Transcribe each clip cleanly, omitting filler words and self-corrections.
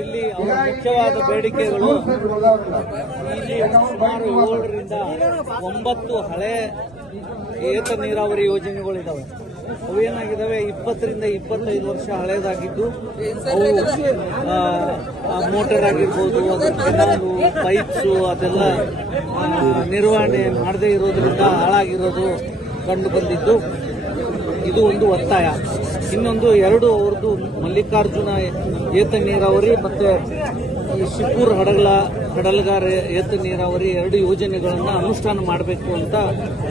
ಇಲ್ಲಿ ಮುಖ್ಯವಾದ ಬೇಡಿಕೆಗಳು ಇಲ್ಲಿ ಸುಮಾರು 7ರಿಂದ 9 ಹಳೆ ಏತ ನೀರಾವರಿ ಯೋಜನೆಗಳಿದಾವೆ. ಅವೇನಾಗಿದ್ದಾವೆ 20ರಿಂದ 25 ವರ್ಷ ಹಳೇದಾಗಿದ್ದು ಅವು ಮೋಟರ್ ಆಗಿರ್ಬೋದು, ಕೆನಾಲು, ಪೈಪ್ಸು ಅದೆಲ್ಲ ನಿರ್ವಹಣೆ ಮಾಡದೇ ಇರೋದ್ರಿಂದ ಹಾಳಾಗಿರೋದು ಕಂಡು ಬಂದಿದ್ದು. ಇದು ಒಂದು ಒತ್ತಾಯ. ಇನ್ನೊಂದು 2 ಅವ್ರದ್ದು ಮಲ್ಲಿಕಾರ್ಜುನ ಏತ ನೀರಾವರಿ ಮತ್ತು ಈ ಶಿಪೂರ್ ಹಡಲ್ಗಾರ ಏತ ನೀರಾವರಿ 2 ಯೋಜನೆಗಳನ್ನು ಅನುಷ್ಠಾನ ಮಾಡಬೇಕು ಅಂತ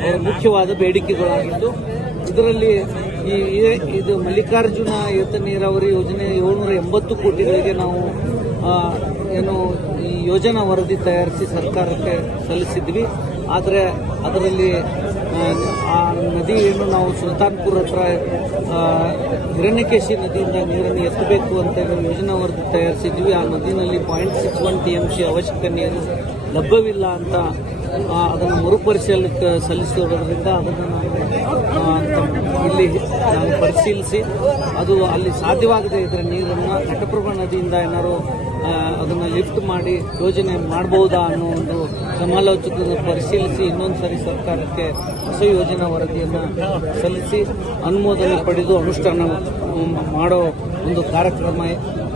ಅವರ ಮುಖ್ಯವಾದ ಬೇಡಿಕೆಗಳಾಗಿದ್ದು, ಇದರಲ್ಲಿ ಇದು ಮಲ್ಲಿಕಾರ್ಜುನ ಏತ ನೀರಾವರಿ ಯೋಜನೆ 780 ಕೋಟಿಗಳಿಗೆ ನಾವು ಈ ಯೋಜನಾ ವರದಿ ತಯಾರಿಸಿ ಸರ್ಕಾರಕ್ಕೆ ಸಲ್ಲಿಸಿದ್ವಿ. ಆದರೆ ಅದರಲ್ಲಿ ಆ ನದಿಯನ್ನು ನಾವು ಸುಲ್ತಾನ್ಪುರ ಹತ್ರ ಹಿರಣ್ಯಕೇಶಿ ನದಿಯಿಂದ ನೀರನ್ನು ಎತ್ತಬೇಕು ಅಂತ ಯೋಜನಾ ವರದಿ ತಯಾರಿಸಿದ್ವಿ. ಆ ನದಿನಲ್ಲಿ 0.61 TMC ಅವಶ್ಯಕ ನೀರು ಲಭ್ಯವಿಲ್ಲ ಅಂತ ಅದನ್ನು ಮರುಪರಿಶೀಲನೆಗೆ ಸಲ್ಲಿಸಿರೋದ್ರಿಂದ ಅದನ್ನು ನಾನು ಪರಿಶೀಲಿಸಿ ಅದು ಅಲ್ಲಿ ಸಾಧ್ಯವಾಗದೇ ಇದ್ರೆ ನೀರನ್ನು ಘಟಪ್ರಭಾ ನದಿಯಿಂದ ಏನಾದ್ರು ಅದನ್ನು ಲಿಫ್ಟ್ ಮಾಡಿ ಯೋಜನೆ ಮಾಡಬಹುದಾ ಅನ್ನೋ ಒಂದು ಸಮಾಲೋಚನೆ ಪರಿಶೀಲಿಸಿ ಇನ್ನೊಂದು ಸರಿ ಸರ್ಕಾರಕ್ಕೆ ಹೊಸ ಯೋಜನಾ ವರದಿಯನ್ನು ಸಲ್ಲಿಸಿ ಅನುಮೋದನೆ ಪಡೆದು ಅನುಷ್ಠಾನ ಮಾಡೋ ಒಂದು ಕಾರ್ಯಕ್ರಮ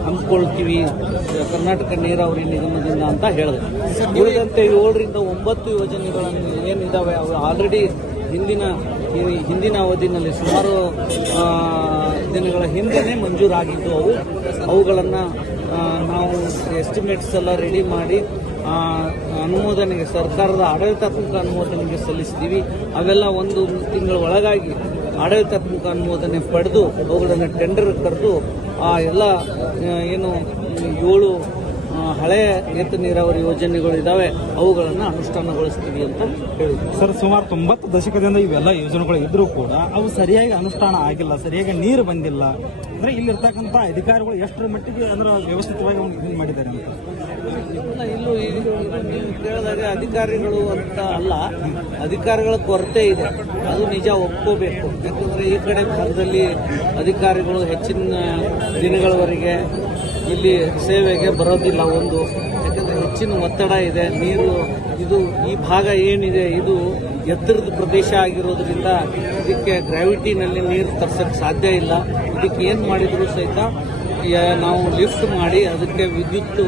ಹಮ್ಮಿಕೊಳ್ತೀವಿ ಕರ್ನಾಟಕ ನೀರಾವರಿ ನಿಗಮದಿಂದ ಅಂತ ಹೇಳಿದೆ. ಉಳಿದಂತೆ 7ರಿಂದ 9 ಯೋಜನೆಗಳನ್ನು ಏನಿದ್ದಾವೆ ಅವು ಆಲ್ರೆಡಿ ಹಿಂದಿನ ಅವಧಿನಲ್ಲಿ ಸುಮಾರು ದಿನಗಳ ಹಿಂದೆನೇ ಮಂಜೂರಾಗಿದ್ದು ಅವುಗಳನ್ನು ನಾವು ಎಸ್ಟಿಮೇಟ್ಸ್ ಎಲ್ಲ ರೆಡಿ ಮಾಡಿ ಅನುಮೋದನೆಗೆ ಸರ್ಕಾರದ ಆಡಳಿತಾತ್ಮಕ ಅನುಮೋದನೆಗೆ ಸಲ್ಲಿಸಿದ್ದೀವಿ. ಅವೆಲ್ಲ 1 ತಿಂಗಳ ಒಳಗಾಗಿ ಆಡಳಿತಾತ್ಮಕ ಅನುಮೋದನೆ ಪಡೆದು ಅವುಗಳನ್ನು ಟೆಂಡರ್ ಕರೆದು ಆ ಎಲ್ಲ ಏನು 7 ಹಳೆಯ ಏತ ನೀರಾವರಿ ಯೋಜನೆಗಳಿದ್ದಾವೆ ಅವುಗಳನ್ನು ಅನುಷ್ಠಾನಗೊಳಿಸ್ತೀವಿ ಅಂತ ಹೇಳಿದ್ವಿ. ಸರ್, ಸುಮಾರು 90 ದಶಕದಿಂದ ಇವೆಲ್ಲ ಯೋಜನೆಗಳು ಇದ್ರೂ ಕೂಡ ಅವು ಸರಿಯಾಗಿ ಅನುಷ್ಠಾನ ಆಗಿಲ್ಲ, ಸರಿಯಾಗಿ ನೀರು ಬಂದಿಲ್ಲ. ಅಂದ್ರೆ ಇಲ್ಲಿರ್ತಕ್ಕಂಥ ಅಧಿಕಾರಿಗಳು ಎಷ್ಟರ ಮಟ್ಟಿಗೆ ಅಂದ್ರೆ ವ್ಯವಸ್ಥಿತವಾಗಿ ಇದನ್ನು ಮಾಡಿದ್ದಾರೆ ಅಂತ ಇಲ್ಲೂ ನೀವು ಕೇಳಿದಾಗ ಅಧಿಕಾರಿಗಳು ಅಂತ ಅಲ್ಲ, ಅಧಿಕಾರಿಗಳ ಕೊರತೆ ಇದೆ, ಅದು ನಿಜ ಒಪ್ಕೋಬೇಕು. ಯಾಕಂದ್ರೆ ಈ ಕಡೆ ಭಾಗದಲ್ಲಿ ಅಧಿಕಾರಿಗಳು ಹೆಚ್ಚಿನ ದಿನಗಳವರೆಗೆ ಇಲ್ಲಿ ಸೇವೆಗೆ ಬರೋದಿಲ್ಲ. ಒಂದು ಯಾಕಂದ್ರೆ ಹೆಚ್ಚಿನ ಒತ್ತಡ ಇದೆ. ನೀರು ಈ ಭಾಗ ಏನಿದೆ ಇದು ಎತ್ತರದ ಪ್ರದೇಶ ಆಗಿರೋದ್ರಿಂದ ಇದಕ್ಕೆ ಗ್ರಾವಿಟಿನಲ್ಲಿ ನೀರು ತರ್ಸಕ್ಕೆ ಸಾಧ್ಯ ಇಲ್ಲ. ಇದಕ್ಕೆ ಏನು ಮಾಡಿದ್ರು ಸಹಿತ ನಾವು ಲಿಫ್ಟ್ ಮಾಡಿ ಅದಕ್ಕೆ ವಿದ್ಯುತ್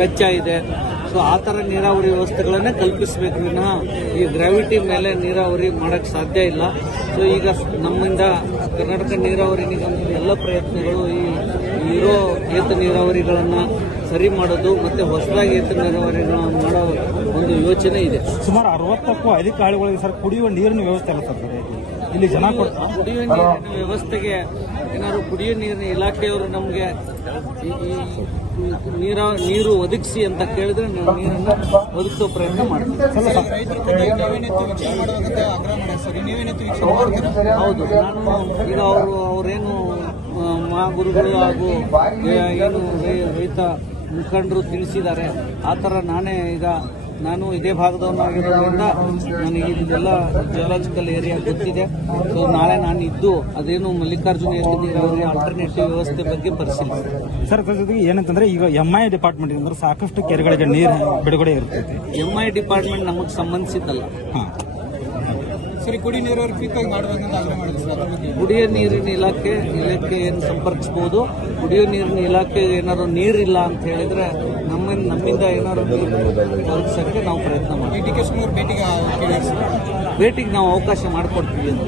ವೆಚ್ಚ ಇದೆ. ಸೊ ಆ ಥರ ನೀರಾವರಿ ವ್ಯವಸ್ಥೆಗಳನ್ನೇ ಕಲ್ಪಿಸಬೇಕು ವಿನಃ ಈ ಗ್ರಾವಿಟಿ ಮೇಲೆ ನೀರಾವರಿ ಮಾಡೋಕ್ಕೆ ಸಾಧ್ಯ ಇಲ್ಲ. ಸೊ ಈಗ ನಮ್ಮಿಂದ ಕರ್ನಾಟಕ ನೀರಾವರಿ ನಿಗಮದ ಎಲ್ಲ ಪ್ರಯತ್ನಗಳು ಇರೋ ಏತ ನೀರಾವರಿಗಳನ್ನು ಸರಿ ಮಾಡೋದು ಮತ್ತು ಹೊಸದಾಗಿ ಏತ ನೀರಾವರಿಗಳನ್ನು ಮಾಡೋ ಒಂದು ಯೋಚನೆ ಇದೆ. ಸುಮಾರು 60ಕ್ಕೂ ಅಧಿಕಾರಿಗಳಿಗೆ ಸರ್ ಕುಡಿಯುವ ನೀರಿನ ವ್ಯವಸ್ಥೆ ಅಲ್ಲ ಸರ್ ಇಲ್ಲಿ ಜನ ಕುಡಿಯುವ ನೀರಿನ ವ್ಯವಸ್ಥೆಗೆ ಏನಾದ್ರು ಕುಡಿಯುವ ನೀರಿನ ಇಲಾಖೆಯವರು ನಮಗೆ ನೀರು ಒದಗಿಸಿ ಅಂತ ಕೇಳಿದ್ರೆ ನಾವು ನೀರನ್ನು ಒದಗಿಸೋ ಪ್ರಯತ್ನ ಮಾಡ್ತೀವಿ. ಹೌದು, ನಾನು ಈಗ ಅವರೇನು ಮಹಾಗುರುಗಳು ಹಾಗೂ ಏನು ರೈತ ಮುಖಂಡರು ತಿಳಿಸಿದ್ದಾರೆ ಆ ಥರ ನಾನು ಇದೇ ಭಾಗದವನಾಗಿರೋದ್ರಿಂದ ನನಗೆ ಇದೆಲ್ಲ ಜಿಯೋಲಾಜಿಕಲ್ ಏರಿಯಾ ಗೊತ್ತಿದೆ. ಸೊ ನಾಳೆ ನಾನು ಇದ್ದು ಅದೇನು ಮಲ್ಲಿಕಾರ್ಜುನ ಏತ ನೀರಾವರಿ ಆಲ್ಟರ್ನೇಟಿವ್ ವ್ಯವಸ್ಥೆ ಬಗ್ಗೆ ಪರಿಶೀಲಿಸಿ. ಸರ್, ಜೊತೆಗೆ ಏನಂತಂದ್ರೆ ಈಗ MI ಡಿಪಾರ್ಟ್ಮೆಂಟ್ ಅಂದ್ರೆ ಸಾಕಷ್ಟು ಕೆರೆಗಳಿಗೆ ನೀರು ಬಿಡುಗಡೆ ಇರ್ತೈತಿ. MI ಡಿಪಾರ್ಟ್ಮೆಂಟ್ ನಮಗೆ ಸಂಬಂಧಿಸಿದ್ದಲ್ಲ. ಸರಿ, ಕುಡಿಯ ನೀರಾವರಿ ಮಾಡಬೇಕಂತ ಆಗ್ರಹ ಮಾಡಿದ್ರು. ಕುಡಿಯ ನೀರಿನ ಇಲಾಖೆ ಏನು ಸಂಪರ್ಕಿಸಬಹುದು. ಕುಡಿಯೋ ನೀರಿನ ಇಲಾಖೆ ಏನಾದ್ರು ನೀರಿಲ್ಲ ಅಂತ ಹೇಳಿದ್ರೆ ನಮ್ಮಿಂದ ಏನಾದ್ರು ನೀರು ಒದಗಿಸಕ್ಕೆ ನಾವು ಪ್ರಯತ್ನ ಮಾಡ್ತೀವಿ. ಭೇಟಿಗೆ ನಾವು ಅವಕಾಶ ಮಾಡಿಕೊಡ್ತೀವಿ ಅಂತ